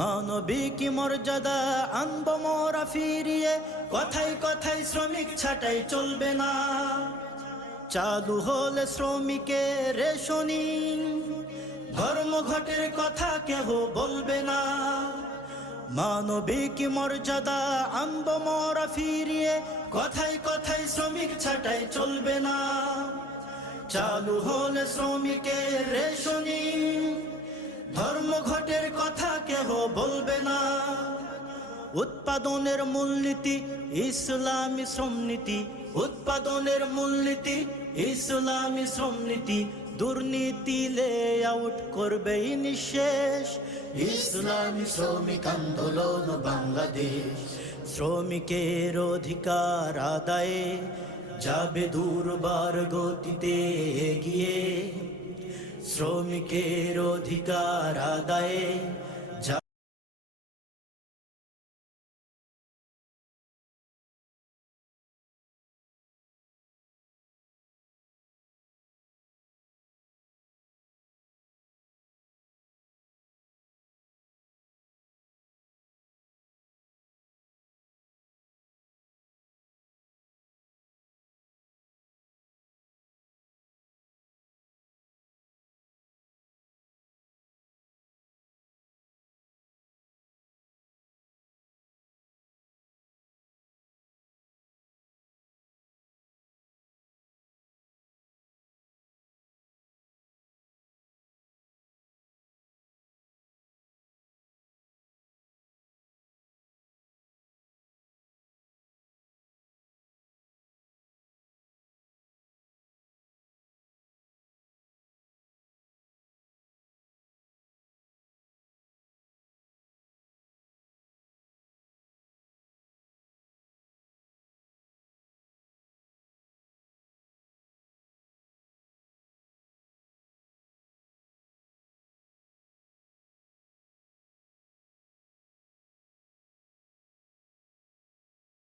মানবিক মর্যাদা আনব মোরা ফিরিয়ে, কথায় কথায় শ্রমিক ছাঁটাই চলবে না। চালু হলে শ্রমিকের রেশনিং, ধর্মঘটের কথা কেহ বলবে না। মানবিক মর্যাদা আনব মোরা ফিরিয়ে, কথায় কথায় শ্রমিক ছাঁটাই চলবে না। চালু হলে শ্রমিকের রেশনিং, ধর্মঘটের কথা কেহ বলবে না। উৎপাদনের মূলনীতি ইসলামী শ্রমনীতি, উৎপাদনের মূলনীতি ইসলামী শ্রমনীতি, দুর্নীতি লেআউট করবে নিঃশেষ ইসলামী শ্রমিক আন্দোলন বাংলাদেশ। শ্রমিকের অধিকার আদায়ে যাবে দুর্বার গতিতে এগিয়ে, শ্রমিকের অধিকার আদায়ে